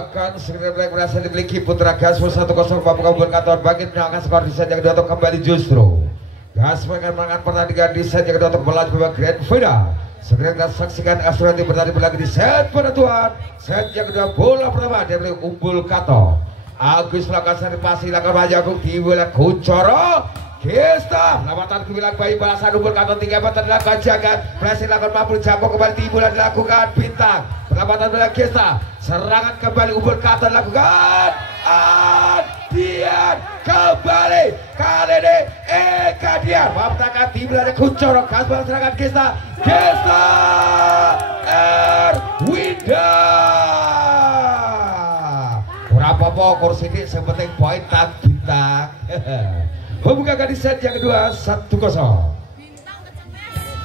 Akan segera berhasil dimiliki Putra Gaspo 1-0 Bapak Kabur Kantor bangkit menyalahkan skor di set yang kedua untuk kembali justru Gaspo akan menangkan pertandingan di set yang kedua untuk melaju ke Grand Final. Segera kita saksikan Astronauti bertanding lagi di set penentuan set yang kedua. Bola pertama dari Umbul Kato Agus melakukan seri pasi lakukan maju Agung di wilayah Kuncoro Gesta lambatan kebilang bayi balasan Umbul Kato 3 batan dilakukan Jagat berhasil lakukan mampu Jampo kembali timbul dan dilakukan Bintang perlambatan bila Gesta serangan kembali Umbul Kato dilakukan Adian kembali kali ini Eka Dian memenangkan timbul dari Kuncoro Kasbal serangan Gesta Erwinda berapa pokok sini sepenting poin tak Bintang membukakan di set yang kedua 1-0.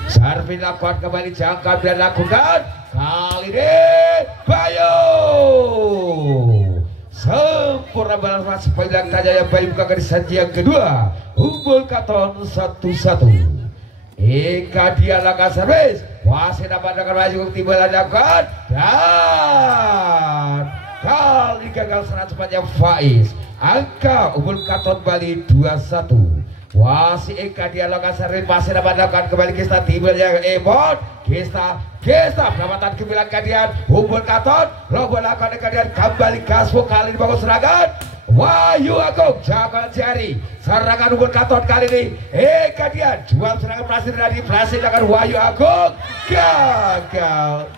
Sarvin lakukan kembali jangka dan lakukan kali ini Bayu sempurna balas sepanjang tanya yang Bayu bukakan di set yang kedua. Umbul Katon 1-1. Eka dia lakukan servis wasit dapat dengan maju timbul lakukan dan kali gagal serangan sepanjang Faiz. Angka Umbul Katon Bali 2-1. Wasi Eka dialogkan seri masih dapat melakukan kembali Gesta timbul yang Emon Gesta perawatan kebilang kadian Umbul Katon lobo lakukan kadian kembali Gaspo kali dibangun serangan Wahyu Agung jangan jari serangan Umbul Katon kali ini Eka Dian jual serangan berhasil dengan Wahyu Agung gagal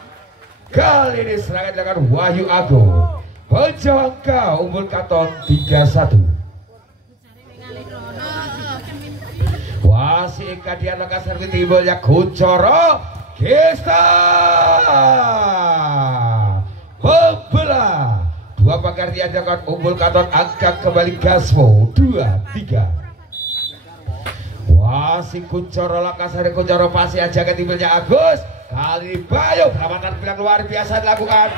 kali ini serangan dengan Wahyu Agung. Penjangka Umbul Katon 3-1. Wasi Eka Dian lakukan servis timbulnya Kuncoro Gesta membelah dua pagar diadakan Umbul Katon angkat kembali Gaspo 2-3. Wasi Kuncoro lakukan servis Kuncoro pasti ajakan timbulnya Agus kali Bayu perawatan bilang luar biasa dilakukan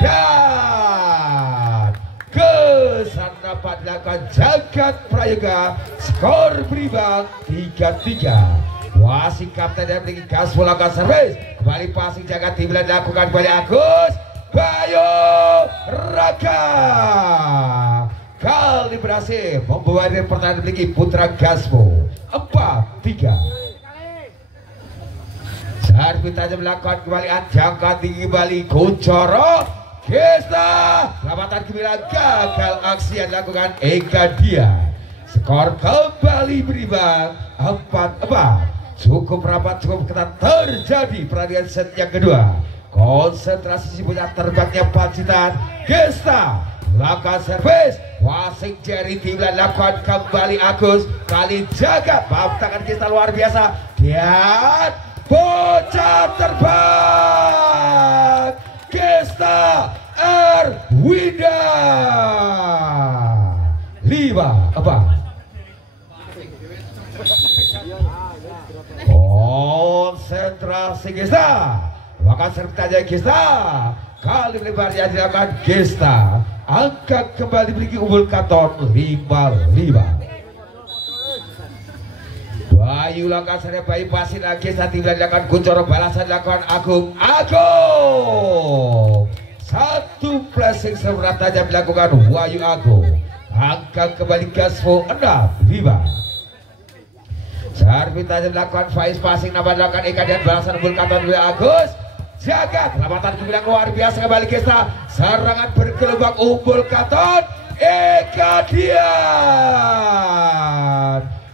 dan kesan dapat dilakukan Jagat Prayoga skor berimbang 3-3. Wasit kapten dan tinggi Gaspo lakukan servis kembali passing Jagat dibilang dilakukan kembali Agus Bayu Raka kali berhasil membawa pertandingan tinggi Putra Gaspo 4-3. Sarvi tajam melakukan kembali jangka tinggi Bali Kuncoro Gesta lambatan kebilang gagal aksi yang dilakukan Eka Dian. Skor kembali berimbang 4-4. Cukup rapat cukup ketat terjadi pertandingan set yang kedua. Konsentrasi si punya terbangnya Pacitan Gesta lakukan servis wasit Jerry Timlan lakukan kembali Agus kali Jagat tangan Gesta luar biasa dan bocah terbang Gesta Erwinda 5-4. Konsentrasi Gesta maka servis aja Gesta kali lebarnya dilakukan Gesta angkat kembali beri Umbul Katon 5-5. Bayu lakukan seri Bayu pasti lagi saat tiba dilakukan Kuncoro balasan dilakukan Agung satu flashing seberat tajam dilakukan Wahyu Agung angkat kembali Gaspo 6-5. Servis tajam dilakukan Faiz passing nampak dilakukan Eka Dian balasan Umbul Katon oleh Agus Jagat lambatan kebilang luar biasa kembali Gesta serangan bergelombang Umbul Katon Eka Dian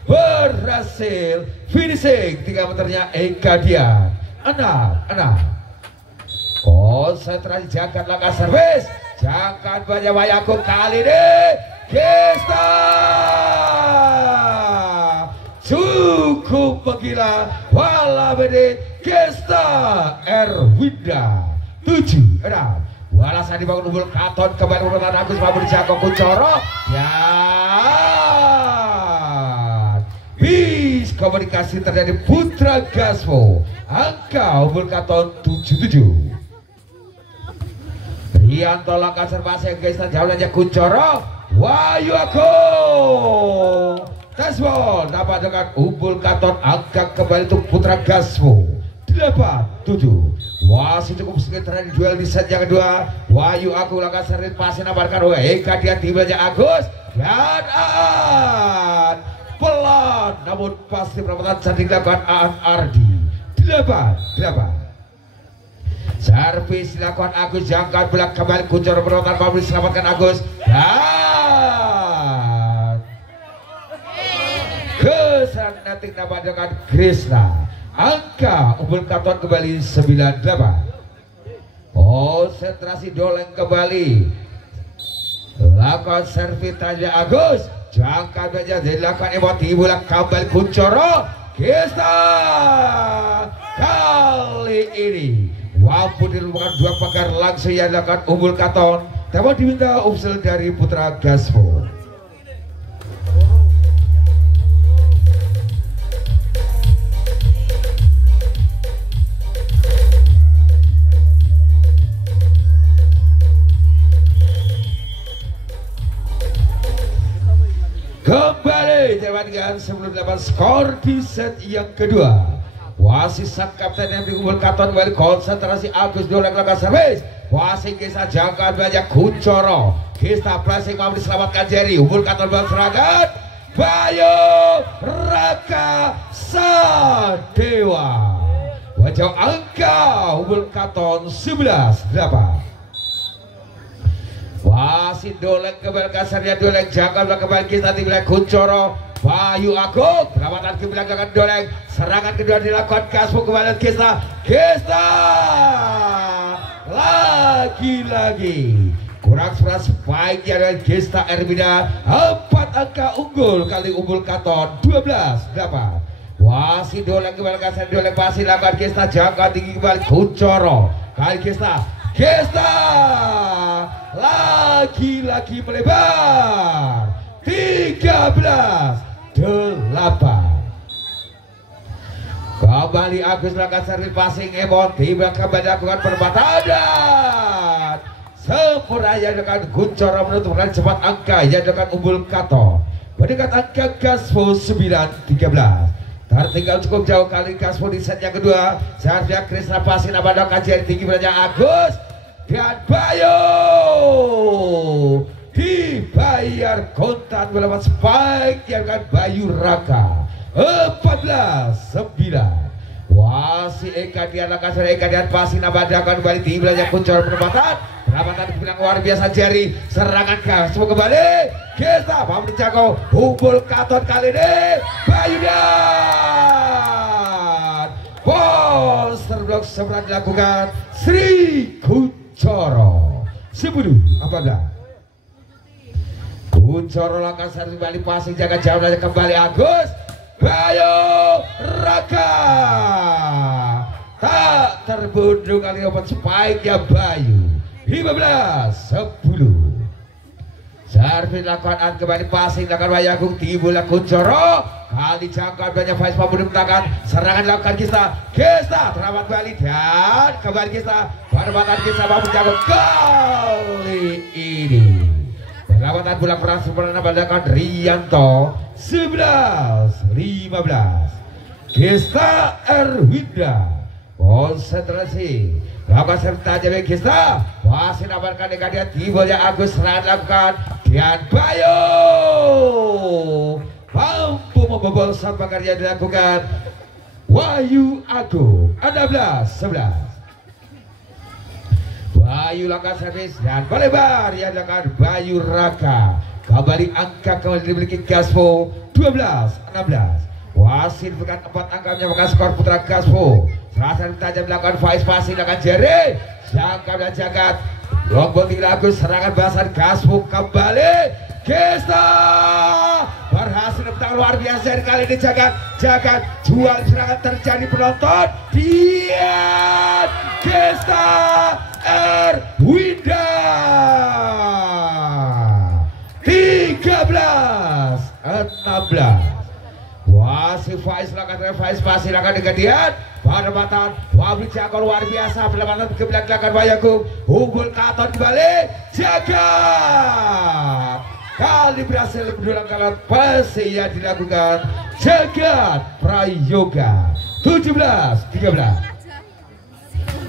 berhasil finishing 3 meternya Eka Dian 6-6. Konsentrasi Jagat langkah servis jangan banyak Wayaku kali ini Gesta cukup menggila walau ini Gesta Erwinda 7-6. Balasan dibangun Umbul Katon kembali menggunakan Agus mampu dijangkau Kuncoro ya bis komunikasi terjadi Putra Gaspo angka Umbul Katon 7-7. Rianto langkah servasi Gesta jauh aja Kuncoro Wahyu Agung Gaspo dapat dengan Umbul Katon angka kembali untuk Putra Gaspo 8-7. Wasit cukup sekitar duel di set yang kedua. Wahyu Agung langkah sering pasti nabarkan Eka dia tiba Agus dan Aan pelan namun pasti perawatan cantik dilakukan Aan Ardi. 8-8. Servis dilakukan Agus jangkauan belakang kembali Kuncoro berotan Pabrik selamatkan Agus dan kesandatik nama dengan Krisna. Angka Umbul Katon kembali 98. Konsentrasi Doleng kembali. Lakukan servis tanya Agus. Jangka saja dilakukan emosi bola kembali Kuncoro. Krisna kali ini walaupun dilupakan dua pagar langsung yang dilakukan Umbul Katon. Tema diminta usul dari Putra Gaspo. Kembali teman-teman sebelum 8 skor di set yang kedua. Wasit sang kapten yang Umbul Katon kembali konsentrasi Agus Doleng langkah servis. Wasit kisah jangkauan banyak Kuncoro. Kisah pressing mau diselamatkan Jerry. Umbul Katon berserangan. Bayu Raka Sadewa. Wajah angka Umbul Katon 11-8. Wasit Doleng kembali kasarnya Doleng jangkauan kembali kisah di wilayah Kuncoro. Wahyu Agung perawatan ke belakang Doleng. Serangan kedua dilakukan Kaspo kembali Kisna. Kisna lagi-lagi kurang seras baik ya dengan Kisna Ermida. 4 angka unggul kali Umbul Katon 12-8. Wasit Doleng kembali kasar Doleng masih lakukan Kisna jangkauan tinggi kembali Kuncoro. Kali Kisna lagi-lagi melebar 13-8. Kembali Agus langkah seri passing emosi kembali lakukan perbataan sempurna yang dengan Kuncoro menentukan cepat angka yang dengan Umbul Katon mendekat angka Gaspo 9-13. Tertinggal cukup jauh kali Gaspo di set yang kedua. Seharusnya Krisna passing nama kajian tinggi banyak Agus dan Bayu dibayar kontan melawan spike yang kan Bayu Raka 14-9. Wasit Eka Dian langkah Eka Dian pasti nabadakan kembali di wilayah Kuncoro perempatan bilang luar biasa Jerry. Serangan Gaspo kembali kita mau dijago Umbul Katon kali ini Bayu dan poster blok sebelah dilakukan Sri Kuncoro. Sebudu apa enggak? Kuncoro langkah seri kembali passing jaga jauh dan kembali Agus Bayu Raka tak terbundur kali obat spike ya Bayu 15-10. Servis lakukan kembali passing lakukan Bayu Agung di bola Kuncoro kali jangkauan banyak Faiz Pabudum tangan serangan dilakukan Kisna teramat kembali dan kembali Kisna perempatan Kisna mampu jago kali ini. Perawatan bola keras sempurna balakan Rianto 11-15. Kisna Erwinda konsentrasi lakukan serta jadi Kisna wasit abarkan dengan dia tibolnya Agus serangan lakukan dan Bayu mampu membobol saat bakarnya dilakukan Wahyu Agung 16-11. Bayu langkah servis dan melebar yang dilakukan Bayu Raka. Kembali angka kembali dimiliki Gaspo 12-16. Wasit bukan 4 angka menyamakan skor Putra Gaspo. Serasa tajam dilakukan Faiz passing dilakukan Jerry. Jangka dan jagat Lombok tinggi Agus serangan bahasan Gaspo kembali Kisna berhasil menang luar biasa kali ini jagat jual serangan terjadi penonton Dian Kisna Erwinda 13-16. Wasit Faiz pasti akan dengan perempatan wabrik jago luar biasa perempatan ke belakang Bayagung Umbul Katon kembali jaga kali berhasil mendulang kalah pasti yang dilakukan Jagat Prayoga 17-13.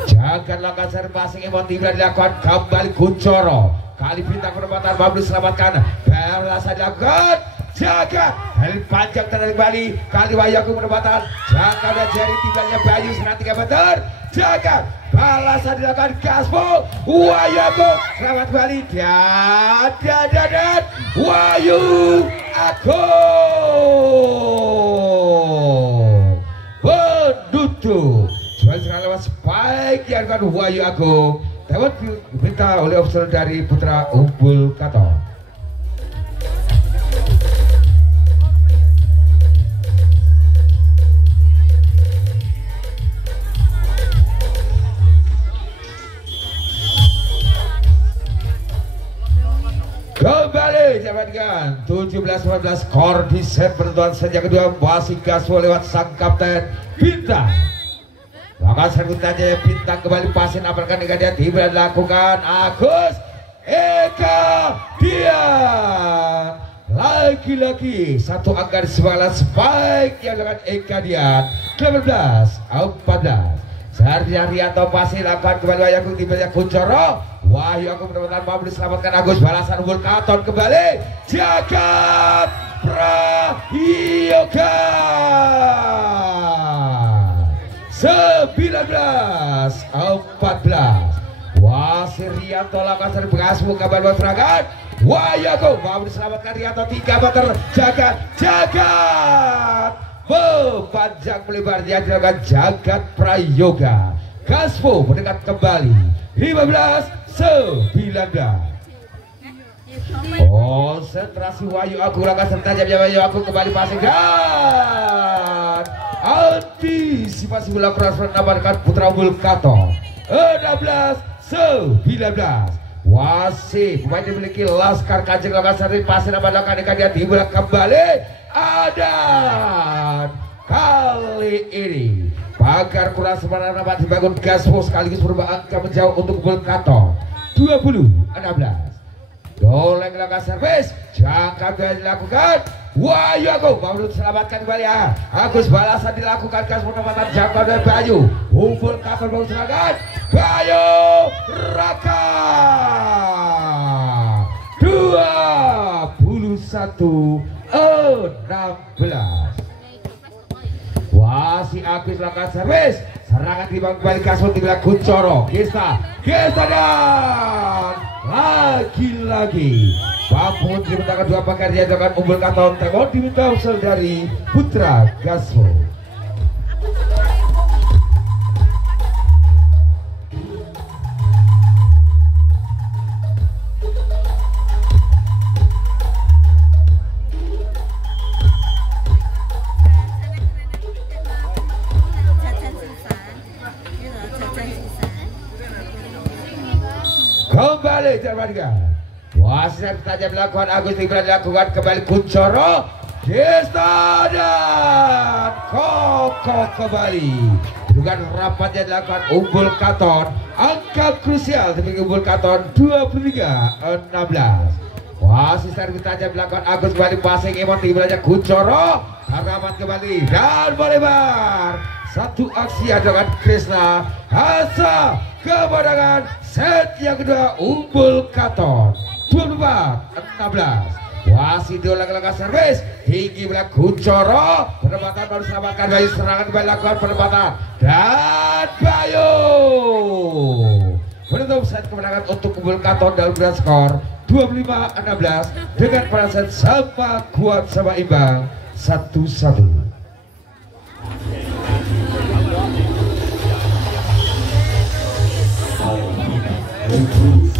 Jangan lakukan seri passing Emon Timur dilakukan kembali Kuncoro. Kali bintang penempatan mampu diselamatkan. Balasan dilakukan. Jaga dari panjang terhadap Bali. Kali Wayaku penempatan. Jaga dan jari timbanya Bayu 3 meter. Jaga balasan dilakukan Gaspo. Wayaku selamat Bali. Dan Wayu Agung penutup. Jual sekali lewat spike yang akan Wayu Agung. Dapat diminta oleh official dari Putra Umbul Katon. Kembali dapatkan 17-14 skor di set penentuan set yang kedua. Masih Gaspo lewat sang kapten Bintang. Maka serbutan Jaya Bintang kembali pasin apalkan dengan dia tiba dilakukan Agus Eka Dian. Lagi-lagi satu angka di sebelah spike yang dengan Eka Dian 18-14. Sarjarianto pasti lakukan kembali Wahyu tiba-tiba Kuncoro. Wahyu Agung mendapatkan mampu diselamatkan Agus balasan Umbul Katon kembali. Jagat Prayoga 19-14. Wasir Rianto lakukan seri Gaspo kabar serangan. Wahyu Agung mampu diselamatkan Rianto 3 meter. Jagat panjang melebar dia dilakukan Jagat Prayoga. Gaspo mendekat kembali 15-19. Konsentrasi Wahyu Agung lakukan serta jam Wahyu Agung kembali passing dan antisipasi bola keras menambahkan Putra Umbul Katon 16-19. Wasih pemain dimiliki Laskar Kanjeng lakukan seri passing menambahkan dia dibola kembali. Dan kali ini pagar kurang sebenarnya dapat dibangun Gaspo sekaligus berubah angka menjauh untuk Umbul Katon 20-16. Doleng lakukan servis, jangka dilakukan Wahyu Agung mau diselamatkan kembali ya. Agus balasan dilakukan Gaspo penempatan jangka dari Bayu. Umbul Katon mau serangan Bayu Raka 21-16. Wasi Agus lakukan servis, serangan dibangun kembali Gaspo tinggal Kuncoro. Gesta dan lagi-lagi Papun dimintakan 2 pakai dia dengan Umbul Katon. Temon diminta usul dari Putra Gaspo. Kembali terbalikkan. Wasit saja dilakukan Agus Tinggal dilakukan kembali Kuncoro. Gesta dan Koko kembali. Dengan rapatnya dilakukan Umbul Katon. Angka krusial demi Umbul Katon 23-16. Wasit servis saja dilakukan Agus kembali passing Emon Tinggal Kuncoro. Harapan kembali dan melebar. Satu aksi dengan Krisna Hasa kemenangan set yang kedua Umbul Katon 24-16. Wasit dolang lakukan servis tinggi belakang Kuncoro. Penempatan baru selamatkan Bayu, serangan kembali lakukan penempatan dan Bayu menutup set kemenangan untuk Umbul Katon dalam grand skor 25-16 dengan pada set sama kuat sama imbang 1-1. Thank you.